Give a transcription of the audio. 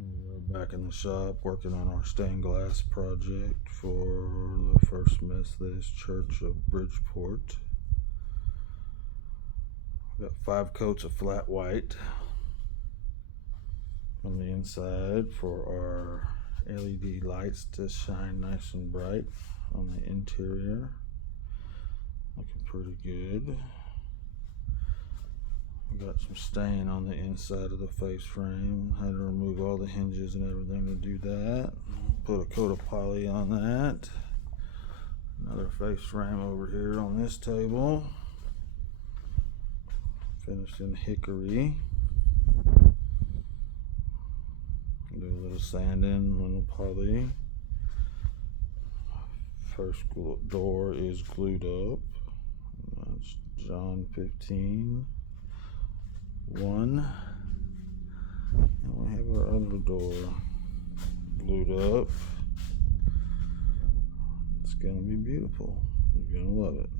We're back in the shop working on our stained glass project for the First Methodist Church of Bridgeport. We've got 5 coats of flat white on the inside for our LED lights to shine nice and bright on the interior. Looking pretty good. We got some stain on the inside of the face frame. Had to remove all the hinges and everything to do that. Put a coat of poly on that. Another face frame over here on this table. Finished in hickory. Do a little sanding, a little poly. First door is glued up. That's John 15. 1, and we have our other door glued up. It's gonna be beautiful. You're gonna love it.